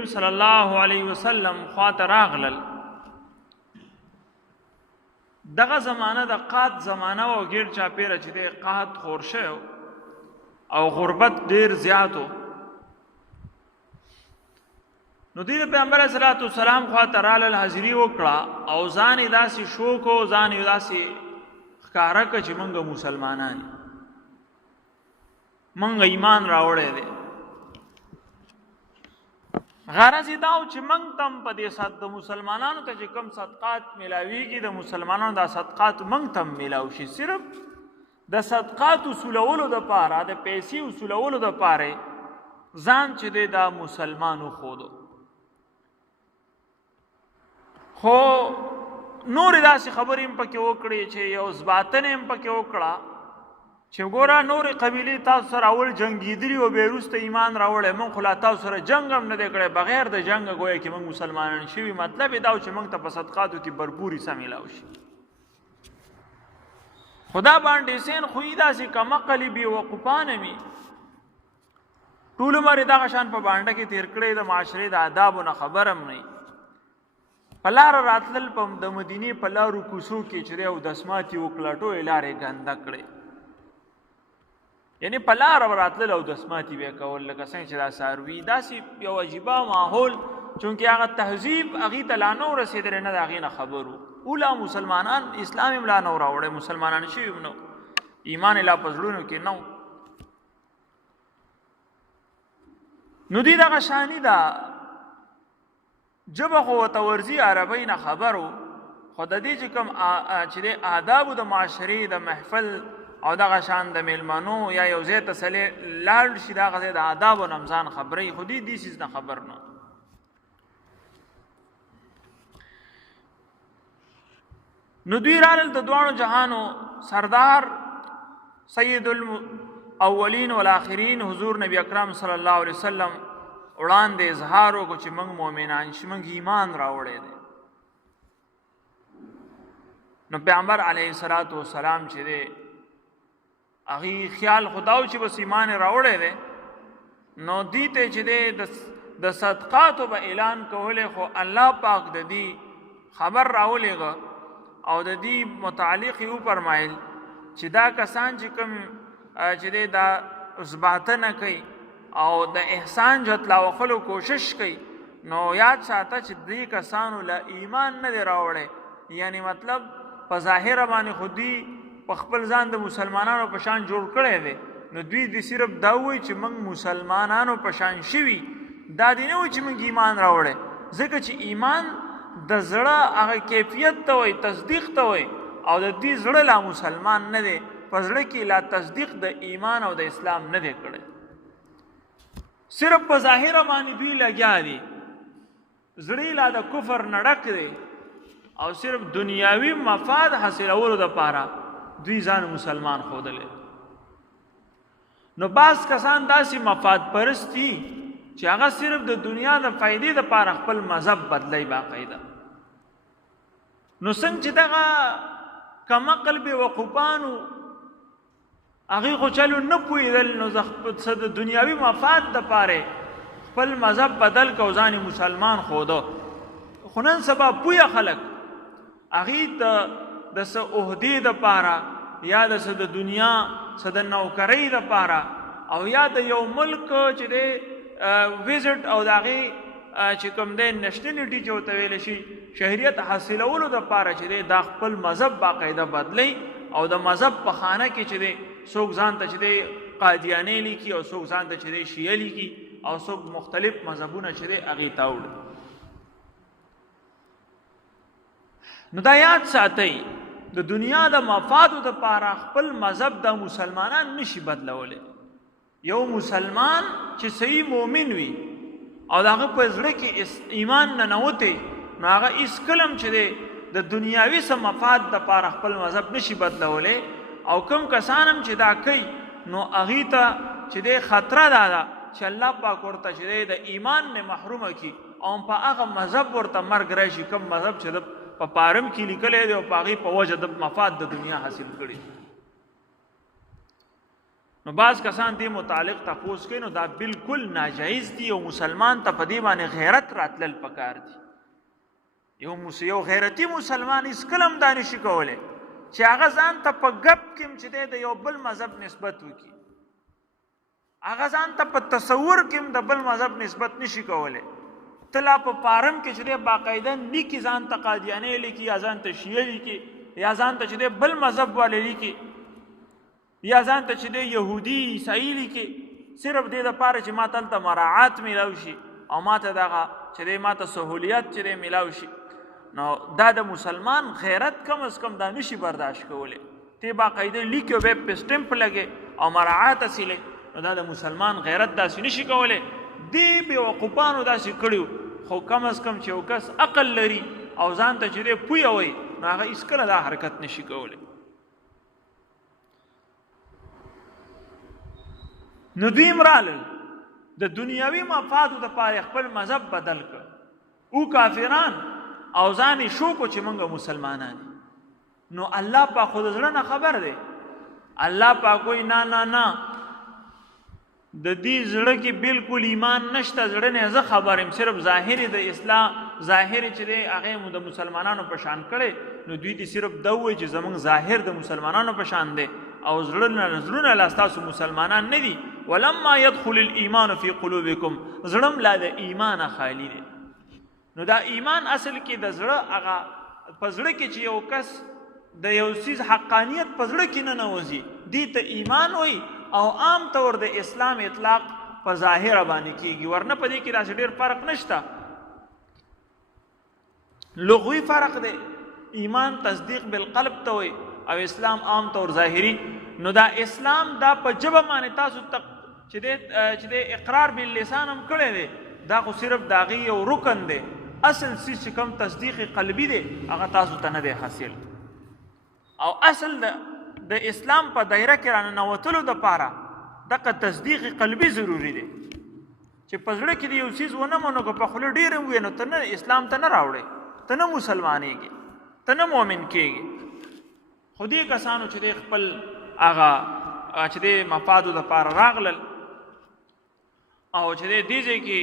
کریم صلی الله علیه وسلم خواته راغلل. دغه زمانه د قحط زمانه او ګیر چاپیره چې د قحط خور شو او غربت ډیر زیاتو. نو دی پیغمبر صلی الله علیه وسلم خواته رالل، حاضری وکړه او ځان یې داسې شو کو، ځان یې داسې ښکاره کړه چې موږ مسلمانان موږ ایمان راوړی دی. غرض یې دا و چې موږ تم په دې صد د مسلمانانو ته چې کوم صدقات میلاویږي د مسلمانانو دا صدقات موږ تم میلاو شي. صرف د صدقات وصولولو دپاره، د پیسې وصولولو دپاره ځان چې دی دا مسلمانو خودو. خو نورې داسې خبرې هم پکې وکړې چې یو ځباتنې هم پکې وکړه چې ګوره نورې قبیلې تاسو سره اول جنګېدلي او بیا وروسته ایمان راوړی، موږ خو لا تاسو سره جنګ هم نه دی کړی، بغیر د جنګه گویا کې موږ مسلمانان شوي. مطلب یې دا و چې موږ ته په صدقاتو کې برپور حصه میلاو شي. خدا باندې سین خو یې داسې کمقلې بې وقوفانه وي، ټول عمر یې دغه شان په بانډه کې تېر کړی، د معاشرې د آدابو نه خبر هم نه. په لاره راتلل په د مدینې په لارو کوڅو کې چې دی اودسمات یې وکړه، ټولې لارې ګنده کړې. یعنی په لاره راتلل اودسمات یې بیا کول لکه څنګه چې دا څاروي. داسې یو عجیبه ماحول، چونکې هغه تهذیب هغې ته لا نه و رسېدلی، نه د هغې نه خبر و. اولا مسلمانان اسلام هم لا نه و راوړی، مسلمانان شوي هم نه، ایمان یې لا په زړونو کې نه و. نو دی دغه شاني ده، ژبه خو ورته ورځي عربۍ نه خبر و، خو د دې چې کوم چې دی آدابو د معاشرې د محفل او دغه شان د میلمنو یا یو ځای ته سړی لاړ شي، دغه ځای د آدابو نه هم ځان خبروي، خو دې څیز نه خبر نه. نو دوی رالل د دواړو جهانو سردار سید الاولین والآخرین حضور نبی اکرم صلی الله علیه وسلم وړاندې اظهار وکړو چې موږ مؤمنان چې موږ ایمان راوړی دی. نو پیغمبر علیه الصلاة والسلام چې دی هغې خیال خدا و چې بس ایمان یې راوړی دی، نو دې ته چې دی د صدقاتو به اعلان کولی، خو الله پاک د دې خبر راولېږه او د دې متعلق یې وفرمایل چې دا کسان چې کوم چې دی دا ځباتنه کوي او د احسان جتلاوخلو کوشش کوي، نو یاد ساته چې دې کسانو له ایمان نه دی راوړی. یعنی مطلب په ظاهره باندې خو دوی په خپل ځان د مسلمانانو په شان جوړ کړی دی، نو دوی د صرف دا وایي چې موږ مسلمانانو په شان شوي، دا دې نه وایي چې موږ ایمان راوړی. ځکه چې ایمان د زړه هغه کیفیت ته وایي، تصدیق ته وایي، او د دې زړه لا مسلمان نه دی، په زړه کې لا تصدیق د ایمان او د اسلام نه دی کړی، صرف په ظاهره باندې دوی لګیا دي، زړه لا د کفر نه ډک دی او صرف دنیاوي مفاد حاصلولو دپاره دوی ځان مسلمان ښودلی. نو بعض کسان داسې مفاد پرست دي چې هغه صرف د دنیا د فایدې دپاره خپل مذهب بدلی باقاعده. نو څنګه چې دغه کمعقل بې وقوفانو هغې خو چلو نه پوهېدل، نو څه د دنیاوي مفاد دپاره خپل مذهب بدل کو، ځان مسلمان ښوده. خو نن سبا پوهه خلک هغې ته د څه عهدې دپاره یا د څه د دنیا څه د نوکرۍ دپاره او یا د یو ملک چې دی ویزټ او د هغې چې کوم دی نیشنلټي چې ورته ویلی شي شهریت حاصلولو دپاره چې دی دا خپل مذهب باقاعده بدلی، او د مذهب په خانه کې چې دی څوک ځان ته چې دی قادیانۍ لیکي او څوک ځان ته چې دی شیعه لیکي او څوک مختلف مذهبونه چې دی هغې ته وړي. نو دا یاد ساتئ، د دنیا د مفادو دپاره خپل مذهب د مسلمانان نشي بدلولی. یو مسلمان چې صحیح مؤمن وي او د هغه په زړه کې ایمان ننوتی، نو هغه هېڅکله هم چې دی د دنیاوي څه مفاد دپاره خپل مذهب نشي بدلولی. او کوم کسان هم چې دا کوي، نو هغې ته چې دی خطره دا ده چې الله پاک ورته چې دی د ایمان نه محرومه کړي او په هغه مذهب ورته مرګ راشي، کوم مذهب چې د په پارم کې لیکلی دی او په هغې په وجه د مفاد د دنیا حاصل کړي. نو بعض کسان دې متعلق تپوس کوي، نو دا بالکل ناجایز دي او مسلمان ته په دې باندې غیرت راتلل پکار دي. یو غیرتی مسلمان هیڅکله هم دا نشي کولی چې هغه ځان ته په ګپ کې چې دی د یو بل مذهب نسبت وکړي، هغه ځان ته په تصور کې هم د بل مذهب نسبت نشي کولی. ته لا په پارم کې چې دی باقاعده لیکي ځان ته قادیانۍ لیکي، یا ځان ته شیعه لیکي، یا ځان ته چې دی بل مذهب والے لیکي، یا ځان ته چې دی یهودي عیسائی لیکي، صرف دې دپاره چې ما ته هلته مراعات میلاو شي او ما ته دغه چې دی ما ته سهولیت چې دی میلاو شي. نو دا د مسلمان غیرت کم از کم دا نشي برداشت کولی. تی باقاعده لیکي او بیا پې سټمپ لګې او مراعات حاصلې، نو دا د مسلمان غیرت داسې نشي کولی. دې بېوقوفانو داسې کړي، خو کم از کم چې یو کس عقل لري او ځان ته چې دی پویه وایي، نو هغه هېڅکله دا حرکت نشي کولی. نو دوی رالل د دنیاوي مفادو دپاره خپل مذهب بدل کړ، او کافران او ځان یې شو کو چې موږ مسلمانان. نو الله پاک خو د زړه نه خبر دی. الله پاک وایي نه نه نه، د دې زړه کې بالکل ایمان نشته، زړه نه زه خبر یم، صرف ظاهر د اسلام ظاهر چې دی هغه مو د مسلمانانو په شان کړی. نو دوی دې صرف دا وایي چې زموږ ظاهر د مسلمانانو په شان دی او زړونه لا ستاسو مسلمانان نه دي. ولما يدخل الايمان في قلوبكم، زړم لا د ایمان خالی دی. نو دا ایمان اصل کې د زړه هغه په زړه کې چې یو کس د یو څیز حقانیت په زړه کې نه نوځي، دې ته ایمان وایي. او عام طور د اسلام اطلاق په ظاهر باندې کیږي، ورنه په دې کې داسې ډېر فرق نشته. لغوي فرق دی، ایمان تصدیق بالقلب ته وایي او اسلام عام طور ظاهري. نو دا اسلام دا په ژبه باندې تاسو چې د اقرار باللسان هم کړی دی، دا خو صرف د هغې یو رکن دی. اصل څیز چې کوم تصدیق قلبي دی هغه تاسو ته نه دی حاصل. او اصل د اسلام په دایره کې راننوتلو دپاره دغه تصدیق قلبي ضروري دی، چې په زړه کې د یو څیز ونه منو که په خوله ډېر هم ووایې، نو ته نه اسلام ته نه راوړې، ته نه مسلمانېږي، ته نه مؤمن کېږي. خو دې کسانو چې دی خپل هغه چې دی مفادو دپاره راغلل او چې دی دې ځای کې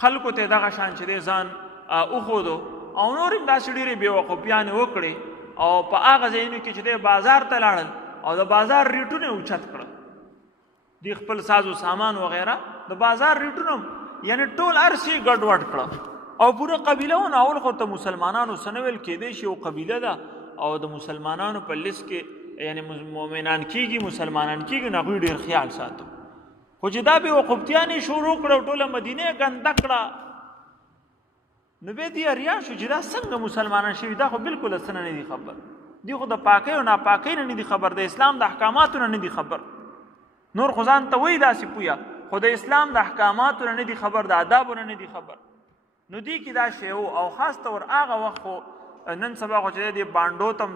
خلکو ته دغه شان چې دی ځان وښودو او نور هم داسې ډېرې بېوقوفیانې وکړې او په هغه ځایونو کې چې دی بازار ته لاړل او د بازار ریټونه اوچت کړل. دی خپل ساز و سامان وغیره د بازار ریټونه یعنې ټول هر شی ګډوډ کړه او پوره قبیله ونه. اول خو ته مسلمانانو څه نه ویل کېدی شي، یو قبیله ده او د مسلمانانو په لیست کې یعنې مؤمنان کېږي، مسلمانان کېږي، نو هغوی ډېر خیال ساتو. خو چې دا بېوقوفتیانې شروع کړه او ټوله مدینه ګنده کړه، نو بیا دې اریا شو چې دا څنګه مسلمانان شوي، دا خو بالکل څه نه دي خبر، دی خو د پاکۍ او ناپاکۍ نه دي خبر، د اسلام د احکاماتو نه دي خبر. نور خو ځان ته وایي داسې پویه، خو د اسلام د احکاماتو نه دي خبر، د آدابو نه دي خبر. نو دې کې دا شی و. او خاص طور هغه وخت خو نن سبا خو چې دی بانډو ته هم